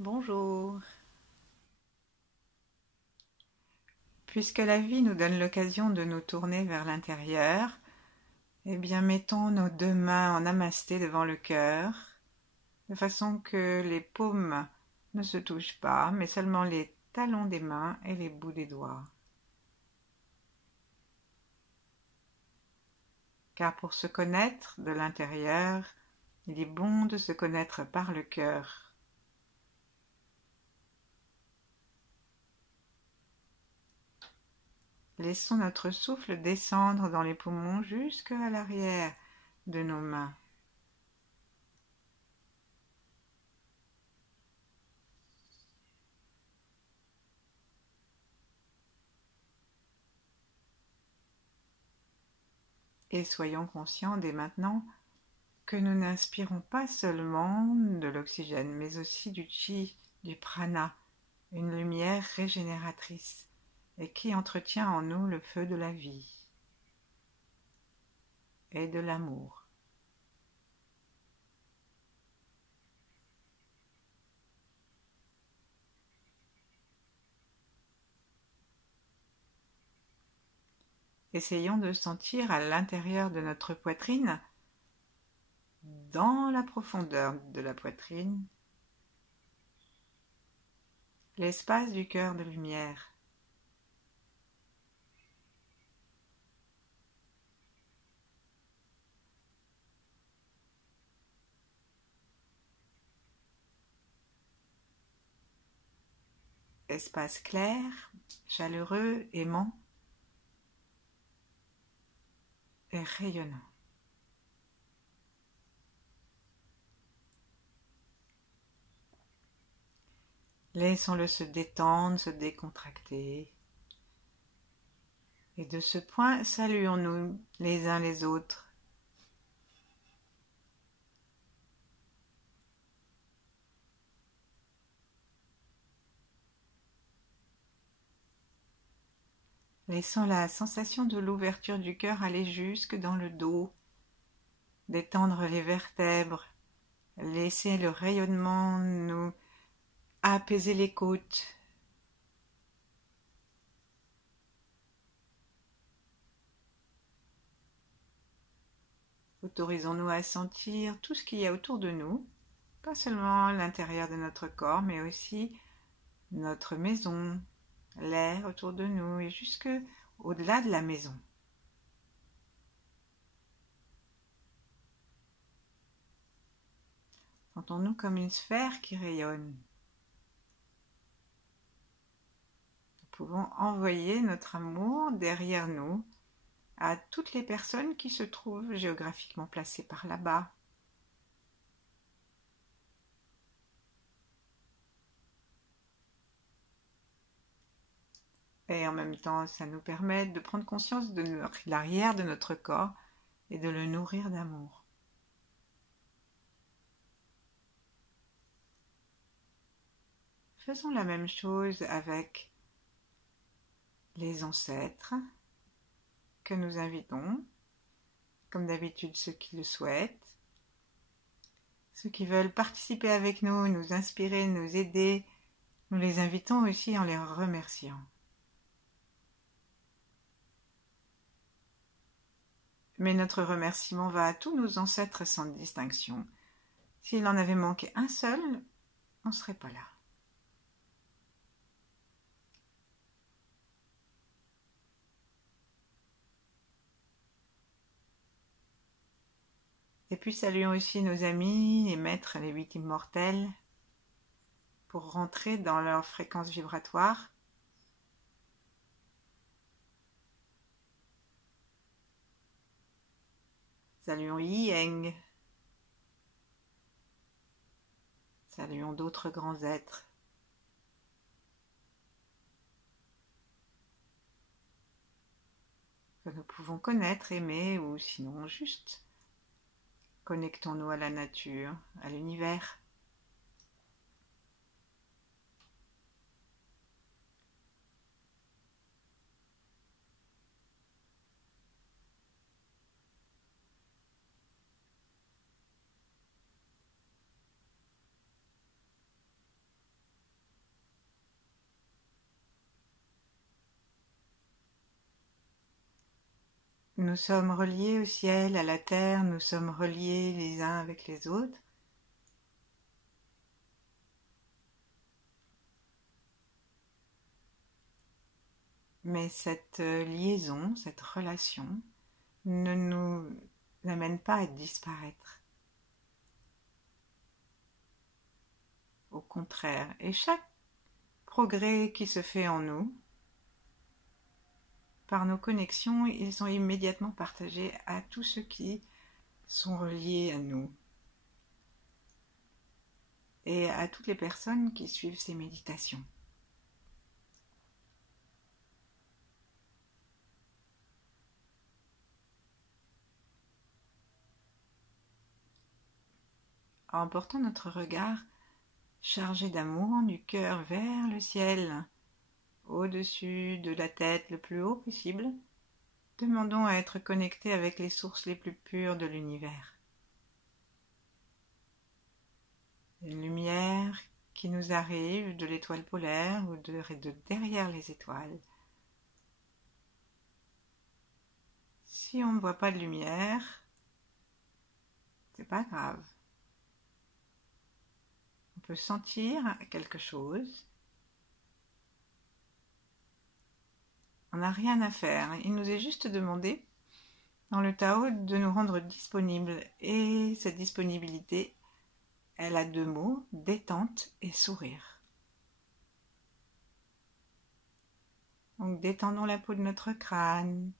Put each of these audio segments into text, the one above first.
Bonjour. Puisque la vie nous donne l'occasion de nous tourner vers l'intérieur, eh bien mettons nos deux mains en namasté devant le cœur, de façon que les paumes ne se touchent pas, mais seulement les talons des mains et les bouts des doigts. Car pour se connaître de l'intérieur, il est bon de se connaître par le cœur. Laissons notre souffle descendre dans les poumons jusqu'à l'arrière de nos mains. Et soyons conscients dès maintenant que nous n'inspirons pas seulement de l'oxygène, mais aussi du chi, du prana, une lumière régénératrice, et qui entretient en nous le feu de la vie et de l'amour. Essayons de sentir à l'intérieur de notre poitrine, dans la profondeur de la poitrine, l'espace du cœur de lumière. Espace clair, chaleureux, aimant et rayonnant. Laissons-le se détendre, se décontracter. Et de ce point, saluons-nous les uns les autres. Laissons la sensation de l'ouverture du cœur aller jusque dans le dos, détendre les vertèbres, laisser le rayonnement nous apaiser les côtes. Autorisons-nous à sentir tout ce qu'il y a autour de nous, pas seulement l'intérieur de notre corps, mais aussi notre maison, l'air autour de nous et jusque au-delà de la maison. Sentons-nous comme une sphère qui rayonne. Nous pouvons envoyer notre amour derrière nous à toutes les personnes qui se trouvent géographiquement placées par là-bas. Et en même temps, ça nous permet de prendre conscience de l'arrière de notre corps et de le nourrir d'amour. Faisons la même chose avec les ancêtres que nous invitons, comme d'habitude ceux qui le souhaitent, ceux qui veulent participer avec nous, nous inspirer, nous aider, nous les invitons aussi en les remerciant. Mais notre remerciement va à tous nos ancêtres sans distinction. S'il en avait manqué un seul, on ne serait pas là. Et puis saluons aussi nos amis, les maîtres, les 8 immortels, pour rentrer dans leur fréquence vibratoire. Saluons Yi Eng. Saluons d'autres grands êtres. Que nous pouvons connaître, aimer ou sinon juste connectons-nous à la nature, à l'univers. nous sommes reliés au ciel, à la terre, nous sommes reliés les uns avec les autres. Mais cette liaison, cette relation, ne nous amène pas à disparaître. Au contraire, et chaque progrès qui se fait en nous, par nos connexions, ils sont immédiatement partagés à tous ceux qui sont reliés à nous et à toutes les personnes qui suivent ces méditations. En portant notre regard chargé d'amour du cœur vers le ciel, au-dessus de la tête le plus haut possible, demandons à être connectés avec les sources les plus pures de l'univers. Une lumière qui nous arrive de l'étoile polaire ou de derrière les étoiles. Si on ne voit pas de lumière, c'est pas grave. On peut sentir quelque chose. On n'a rien à faire. Il nous est juste demandé, dans le Tao, de nous rendre disponibles. Et cette disponibilité, elle a deux mots, détente et sourire. Donc détendons la peau de notre crâne,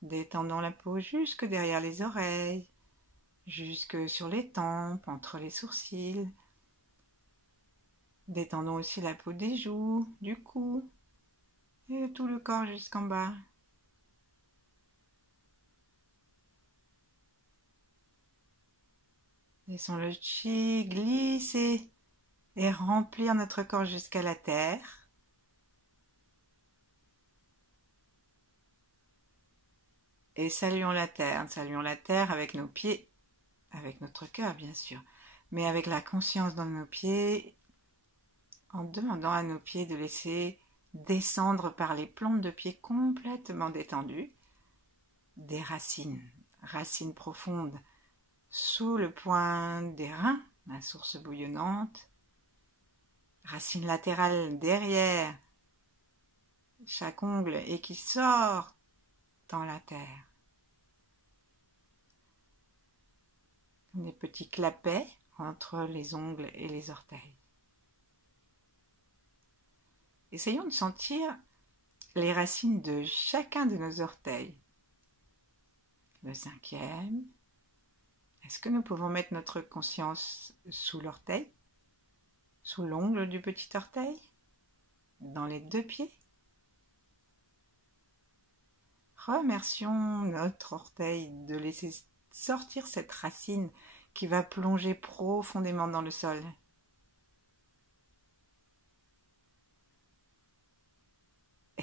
détendons la peau jusque derrière les oreilles, jusque sur les tempes, entre les sourcils. Détendons aussi la peau des joues, du cou et tout le corps jusqu'en bas. Laissons le chi glisser et remplir notre corps jusqu'à la terre. Et saluons la terre avec nos pieds, avec notre cœur bien sûr, mais avec la conscience dans nos pieds, en demandant à nos pieds de laisser descendre par les plantes de pieds complètement détendues, des racines profondes, sous le point des reins, la source bouillonnante, racines latérales derrière chaque ongle et qui sort dans la terre. Des petits clapets entre les ongles et les orteils. Essayons de sentir les racines de chacun de nos orteils. Le cinquième. Est-ce que nous pouvons mettre notre conscience sous l'orteil, sous l'ongle du petit orteil, dans les deux pieds? Remercions notre orteil de laisser sortir cette racine qui va plonger profondément dans le sol.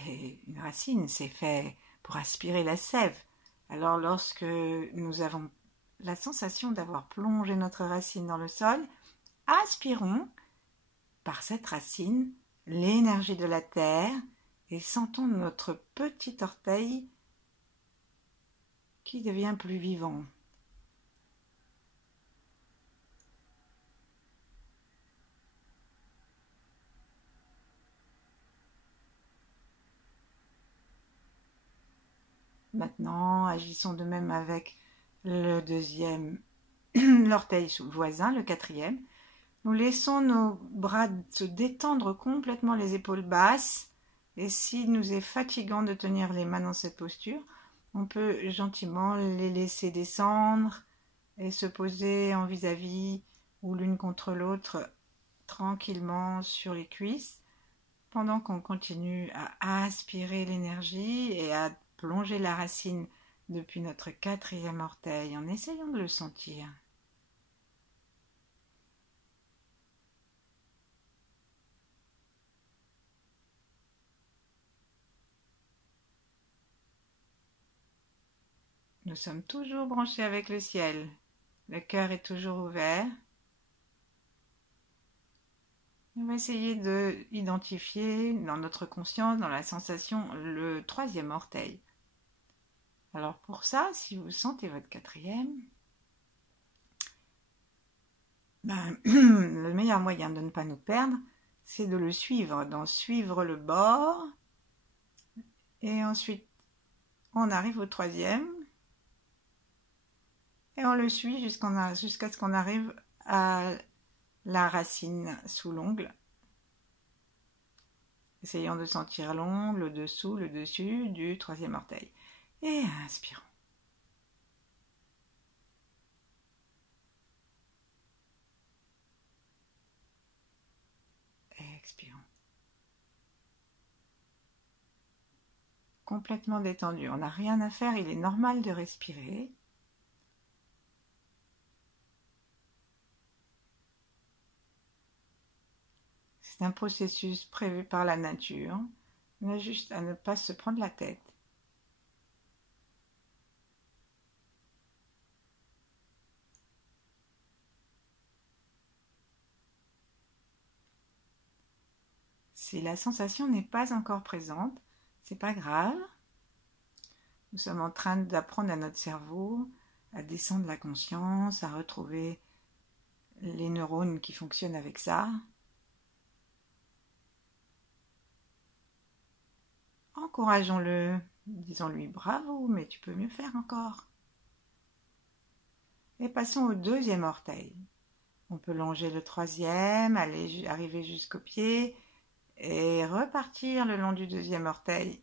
Et une racine, c'est fait pour aspirer la sève. Alors lorsque nous avons la sensation d'avoir plongé notre racine dans le sol, aspirons par cette racine l'énergie de la terre et sentons notre petit orteil qui devient plus vivant. Maintenant, agissons de même avec le deuxième, l'orteil voisin, le quatrième. Nous laissons nos bras se détendre complètement, les épaules basses. Et s'il nous est fatigant de tenir les mains dans cette posture, on peut gentiment les laisser descendre et se poser en vis-à-vis ou l'une contre l'autre tranquillement sur les cuisses pendant qu'on continue à aspirer l'énergie et à plonger la racine depuis notre quatrième orteil en essayant de le sentir. Nous sommes toujours branchés avec le ciel. Le cœur est toujours ouvert. On va essayer d'identifier dans notre conscience, dans la sensation, le troisième orteil. Alors pour ça, si vous sentez votre quatrième, le meilleur moyen de ne pas nous perdre, c'est de le suivre, d'en suivre le bord. Et ensuite, on arrive au troisième. Et on le suit jusqu'à ce qu'on arrive à la racine sous l'ongle. Essayons de sentir l'ongle, le dessous, le dessus du troisième orteil. Et inspirons. Expirons. Complètement détendu. On n'a rien à faire, il est normal de respirer. C'est un processus prévu par la nature. On a juste à ne pas se prendre la tête. Si la sensation n'est pas encore présente, c'est pas grave. Nous sommes en train d'apprendre à notre cerveau à descendre la conscience, à retrouver les neurones qui fonctionnent avec ça. Encourageons-le, disons-lui bravo, mais tu peux mieux faire encore. Et passons au deuxième orteil. On peut longer le troisième, arriver jusqu'au pied et repartir le long du deuxième orteil.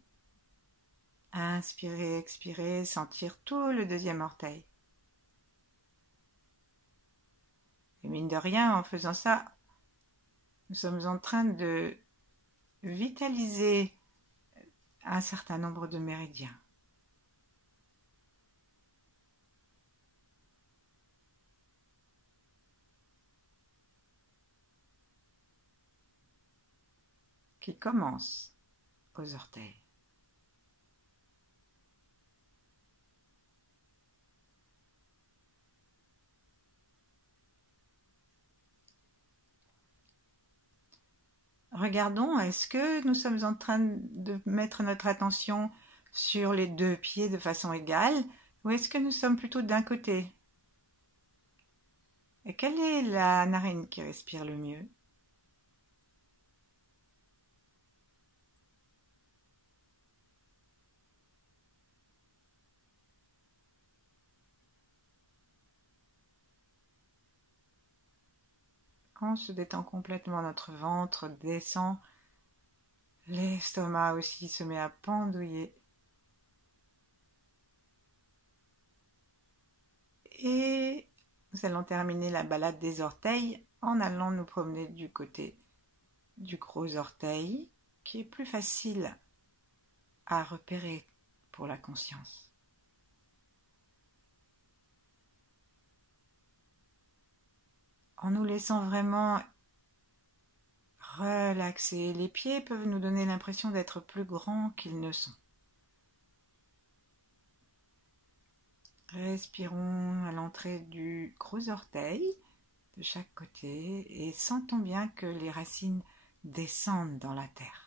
Inspirer, expirer, sentir tout le deuxième orteil. Et mine de rien, en faisant ça, nous sommes en train de vitaliser un certain nombre de méridiens. Qui commencent aux orteils. Regardons, est-ce que nous sommes en train de mettre notre attention sur les deux pieds de façon égale ou est-ce que nous sommes plutôt d'un côté? Et quelle est la narine qui respire le mieux? On se détend complètement, notre ventre descend, l'estomac aussi se met à pendouiller. Et nous allons terminer la balade des orteils en allant nous promener du côté du gros orteil, qui est plus facile à repérer pour la conscience. En nous laissant vraiment relaxer, les pieds peuvent nous donner l'impression d'être plus grands qu'ils ne sont. Respirons à l'entrée du gros orteil de chaque côté et sentons bien que les racines descendent dans la terre.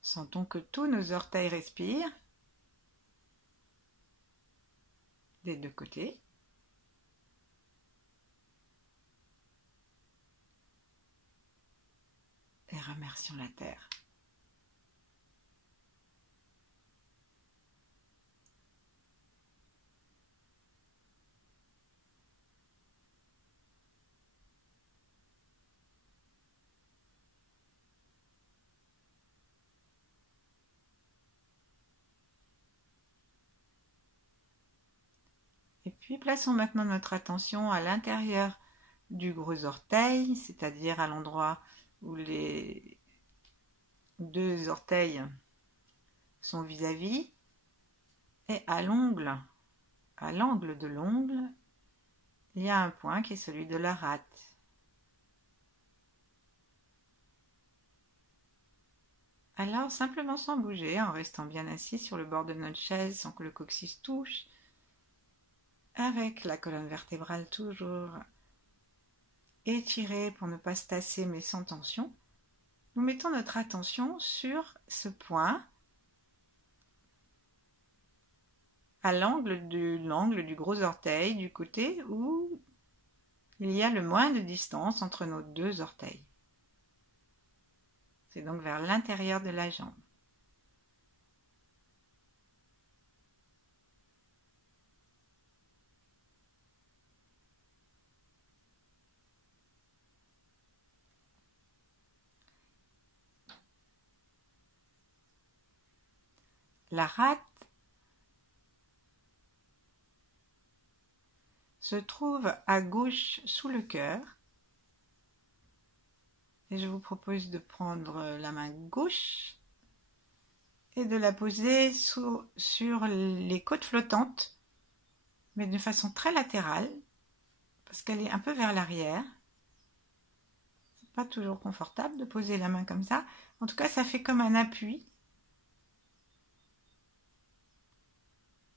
Sentons que tous nos orteils respirent des deux côtés. Et remercions la terre. Et puis plaçons maintenant notre attention à l'intérieur du gros orteil, c'est-à-dire à l'endroit où les deux orteils sont vis-à-vis, et à l'angle de l'ongle, il y a un point qui est celui de la rate. Alors, simplement sans bouger, en restant bien assis sur le bord de notre chaise sans que le coccyx touche, avec la colonne vertébrale toujours étirée pour ne pas se tasser mais sans tension, nous mettons notre attention sur ce point à l'angle du gros orteil, du côté où il y a le moins de distance entre nos deux orteils. C'est donc vers l'intérieur de la jambe. La rate se trouve à gauche sous le cœur. Et je vous propose de prendre la main gauche et de la poser sur les côtes flottantes, mais de façon très latérale, parce qu'elle est un peu vers l'arrière. C'est pas toujours confortable de poser la main comme ça. En tout cas, ça fait comme un appui.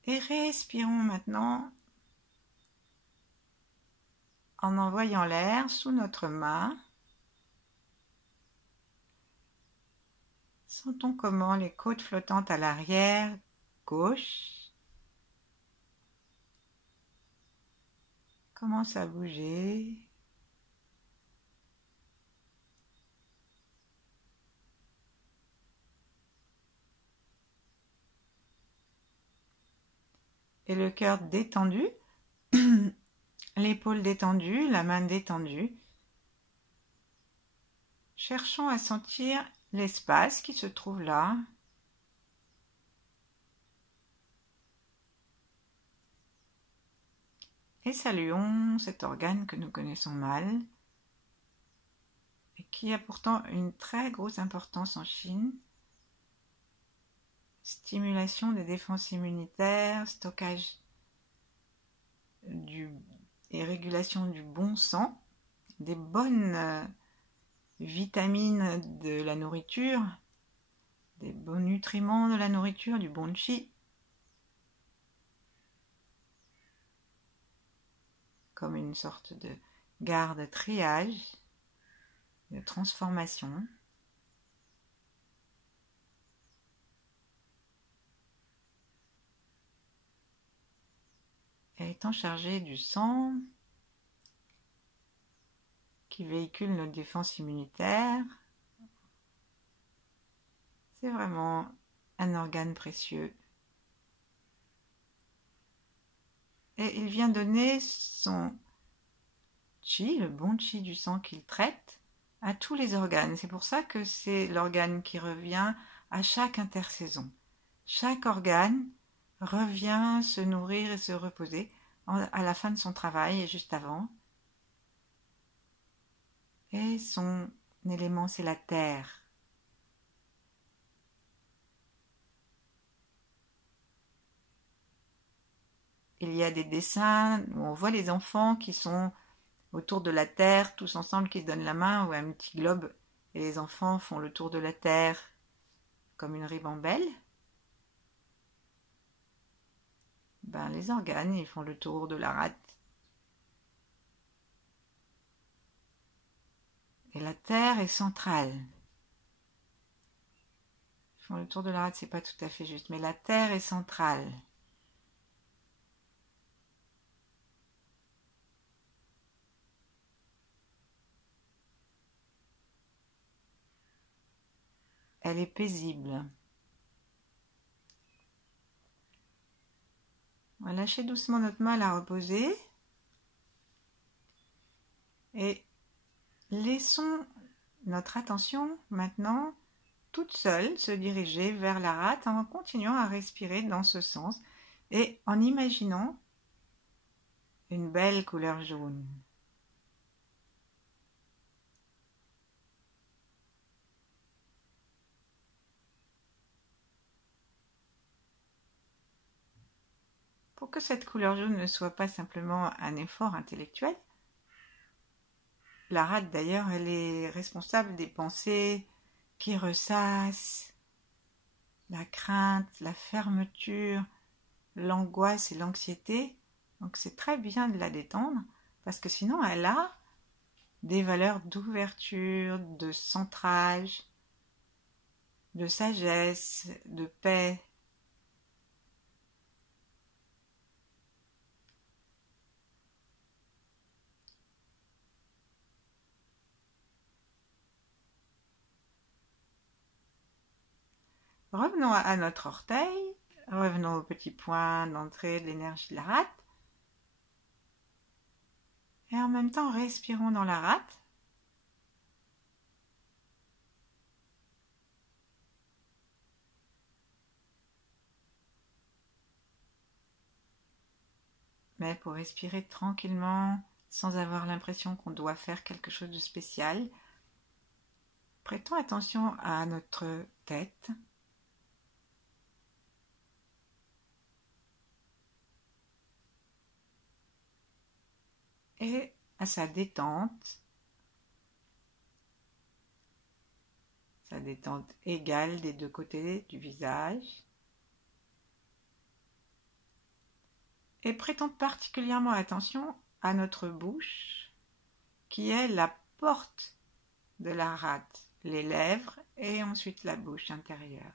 Et respirons maintenant en envoyant l'air sous notre main. Sentons comment les côtes flottantes à l'arrière, gauche, commencent à bouger. Et le cœur détendu, l'épaule détendue, la main détendue. Cherchons à sentir l'espace qui se trouve là. Et saluons cet organe que nous connaissons mal et qui a pourtant une très grosse importance en Chine. Stimulation des défenses immunitaires, stockage et régulation du bon sang, des bonnes vitamines de la nourriture, des bons nutriments de la nourriture, du bon chi, comme une sorte de garde-triage, de transformation. Étant chargé du sang qui véhicule notre défense immunitaire, c'est vraiment un organe précieux. Et il vient donner son chi, le bon chi du sang qu'il traite, à tous les organes. C'est pour ça que c'est l'organe qui revient à chaque intersaison. Chaque organe revient se nourrir et se reposer à la fin de son travail et juste avant. Et son élément, c'est la terre. Il y a des dessins où on voit les enfants qui sont autour de la terre, tous ensemble, qui se donnent la main, ou un petit globe, et les enfants font le tour de la terre comme une ribambelle. Ben, les organes, ils font le tour de la rate. Et la terre est centrale. Ils font le tour de la rate, c'est pas tout à fait juste, mais la terre est centrale. Elle est paisible. On va lâcher doucement notre main, la reposer. Et laissons notre attention maintenant toute seule se diriger vers la rate en continuant à respirer dans ce sens et en imaginant une belle couleur jaune. Pour que cette couleur jaune ne soit pas simplement un effort intellectuel, la rate d'ailleurs, elle est responsable des pensées qui ressassent, la crainte, la fermeture, l'angoisse et l'anxiété. Donc c'est très bien de la détendre parce que sinon elle a des valeurs d'ouverture, de centrage, de sagesse, de paix. Revenons à notre orteil, revenons au petit point d'entrée de l'énergie de la rate. Et en même temps, respirons dans la rate. Mais pour respirer tranquillement, sans avoir l'impression qu'on doit faire quelque chose de spécial, prêtons attention à notre tête. Et à sa détente égale des deux côtés du visage. Et prêtons particulièrement attention à notre bouche, qui est la porte de la rate, les lèvres et ensuite la bouche intérieure.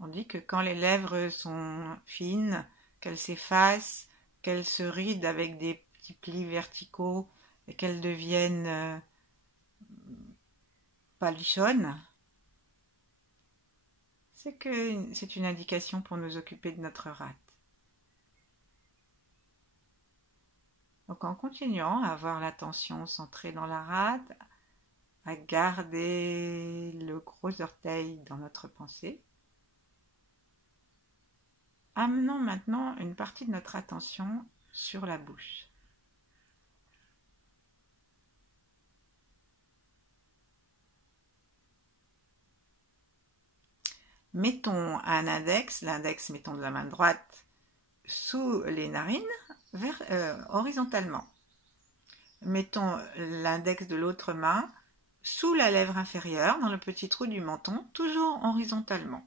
On dit que quand les lèvres sont fines, qu'elles s'effacent, qu'elles se rident avec des petits plis verticaux et qu'elles deviennent palichonnes, c'est que c'est une indication pour nous occuper de notre rate. Donc en continuant à avoir l'attention centrée dans la rate, à garder le gros orteil dans notre pensée, amenons maintenant une partie de notre attention sur la bouche. Mettons un index, l'index mettons de la main droite sous les narines, horizontalement. Mettons l'index de l'autre main sous la lèvre inférieure, dans le petit trou du menton, toujours horizontalement.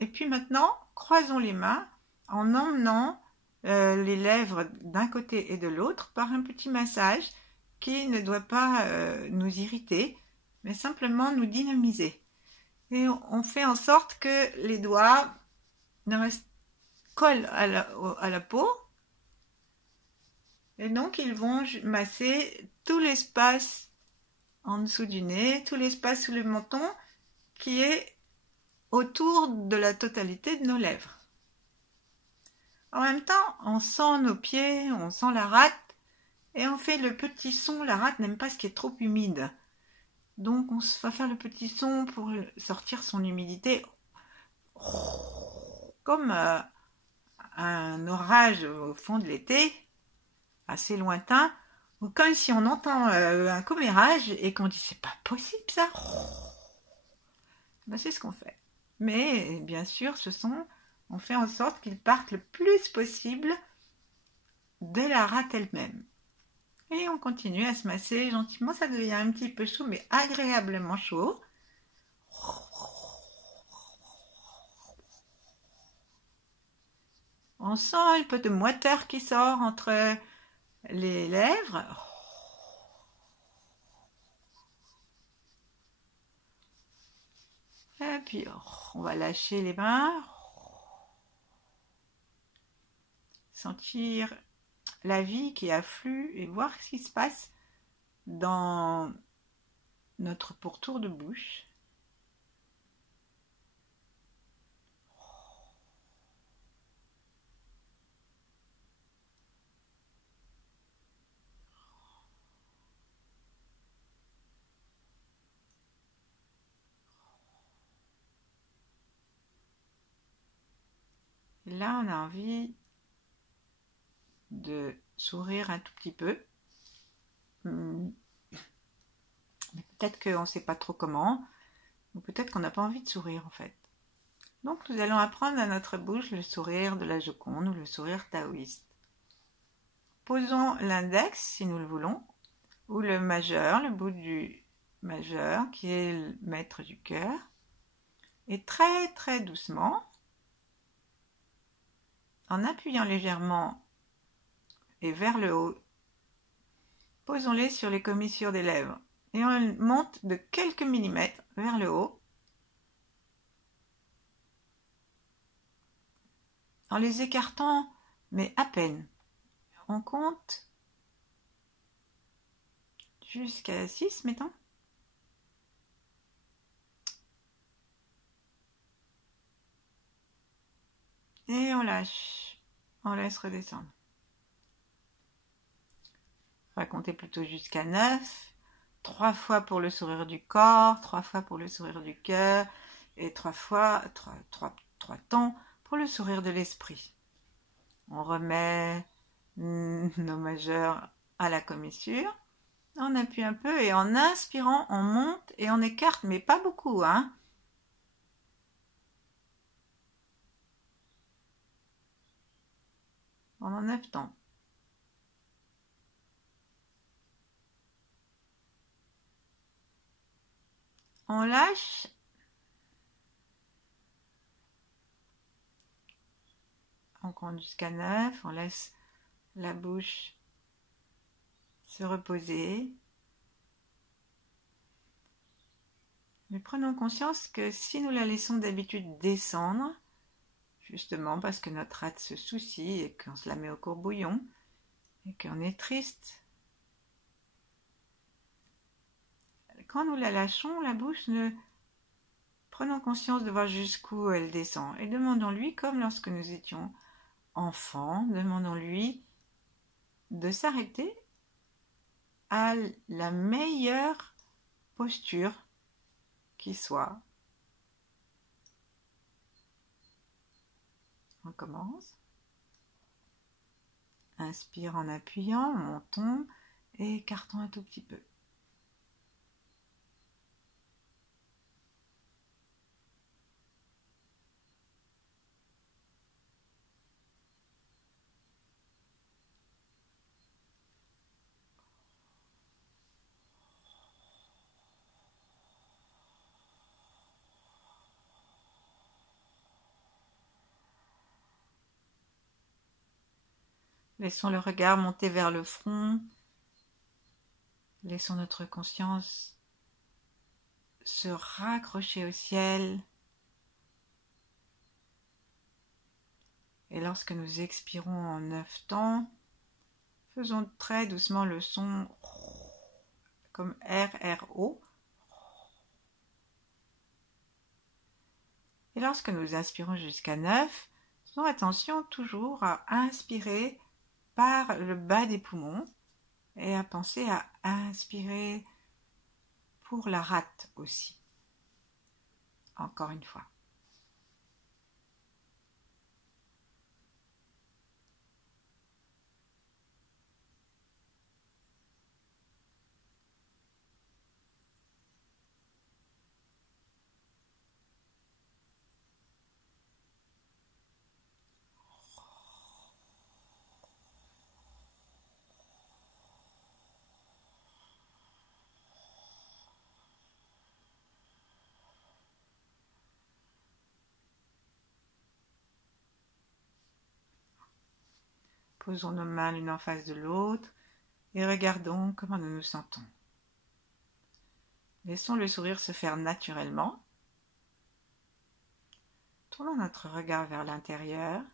Et puis maintenant, croisons les mains en emmenant les lèvres d'un côté et de l'autre par un petit massage qui ne doit pas nous irriter, mais simplement nous dynamiser. Et on fait en sorte que les doigts collent à la peau. Et donc, ils vont masser tout l'espace en dessous du nez, tout l'espace sous le menton qui est autour de la totalité de nos lèvres. En même temps, on sent nos pieds, on sent la rate et on fait le petit son. La rate n'aime pas ce qui est trop humide. Donc, on va faire le petit son pour sortir son humidité comme un orage au fond de l'été, assez lointain, ou comme si on entend un commérage et qu'on dit c'est pas possible ça. Ben, c'est ce qu'on fait. Mais bien sûr, ce son, on fait en sorte qu'il parte le plus possible de la rate elle-même. Et on continue à se masser gentiment, ça devient un petit peu chaud, mais agréablement chaud. On sent un peu de moiteur qui sort entre les lèvres. Et puis on va lâcher les mains. Sentir la vie qui afflue et voir ce qui se passe dans notre pourtour de bouche. Et là, on a envie de sourire un tout petit peu. Mais peut-être qu'on ne sait pas trop comment, ou peut-être qu'on n'a pas envie de sourire en fait. Donc nous allons apprendre à notre bouche le sourire de la Joconde ou le sourire taoïste. Posons l'index, si nous le voulons, ou le majeur, le bout du majeur, qui est le maître du cœur. Et très très doucement, en appuyant légèrement et vers le haut, posons-les sur les commissures des lèvres. Et on monte de quelques millimètres vers le haut, en les écartant, mais à peine. On compte jusqu'à 6, mettons. Et on lâche. On laisse redescendre. On va compter plutôt jusqu'à 9. 3 fois pour le sourire du corps, 3 fois pour le sourire du cœur, et 3 temps pour le sourire de l'esprit. On remet nos majeurs à la commissure. On appuie un peu et en inspirant, on monte et on écarte, mais pas beaucoup, hein. Pendant 9 temps. On lâche. On compte jusqu'à 9. On laisse la bouche se reposer. Mais prenons conscience que si nous la laissons d'habitude descendre, justement parce que notre rate se soucie et qu'on se la met au courbouillon et qu'on est triste, quand nous la lâchons, la bouche, prenons conscience de voir jusqu'où elle descend et demandons-lui, comme lorsque nous étions enfants, demandons-lui de s'arrêter à la meilleure posture qui soit. On commence. Inspire en appuyant, montons et écartons un tout petit peu. Laissons le regard monter vers le front. Laissons notre conscience se raccrocher au ciel. Et lorsque nous expirons en 9 temps, faisons très doucement le son comme RRO. Et lorsque nous inspirons jusqu'à 9, faisons attention toujours à inspirer par le bas des poumons et à penser à inspirer pour la rate aussi. Encore une fois. Posons nos mains l'une en face de l'autre et regardons comment nous nous sentons. Laissons le sourire se faire naturellement. Tournons notre regard vers l'intérieur.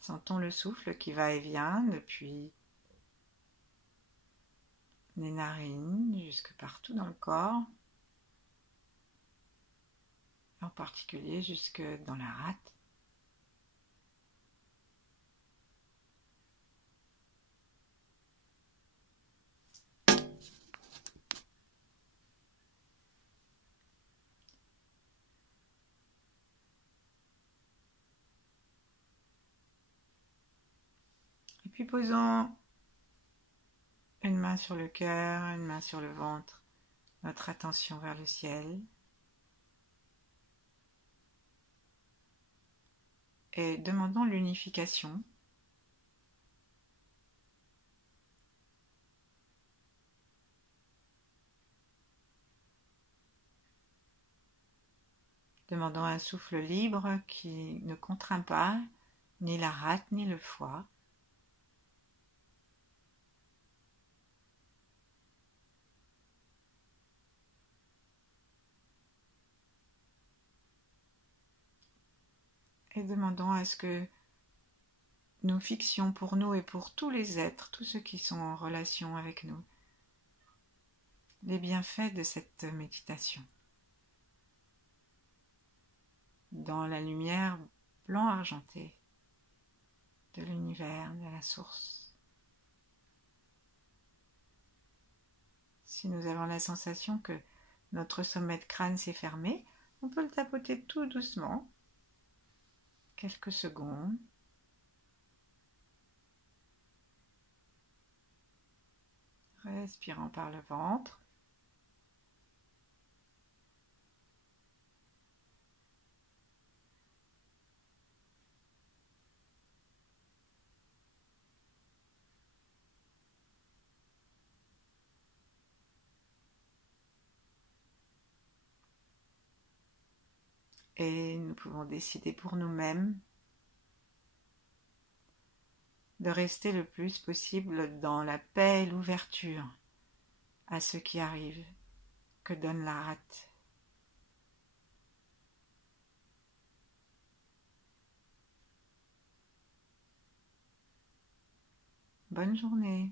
Sentons le souffle qui va et vient depuis les narines jusque partout dans le corps, en particulier jusque dans la rate. Et puis posons une main sur le cœur, une main sur le ventre, notre attention vers le ciel. et demandons l'unification. Demandons un souffle libre qui ne contraint pas ni la rate ni le foie. Et demandons à ce que nous fixions pour nous et pour tous les êtres, tous ceux qui sont en relation avec nous, les bienfaits de cette méditation. Dans la lumière blanc-argentée de l'univers, de la source. Si nous avons la sensation que notre sommet de crâne s'est fermé, on peut le tapoter tout doucement, quelques secondes. Respirant par le ventre. Et nous pouvons décider pour nous-mêmes de rester le plus possible dans la paix et l'ouverture à ce qui arrive, que donne la rate. Bonne journée.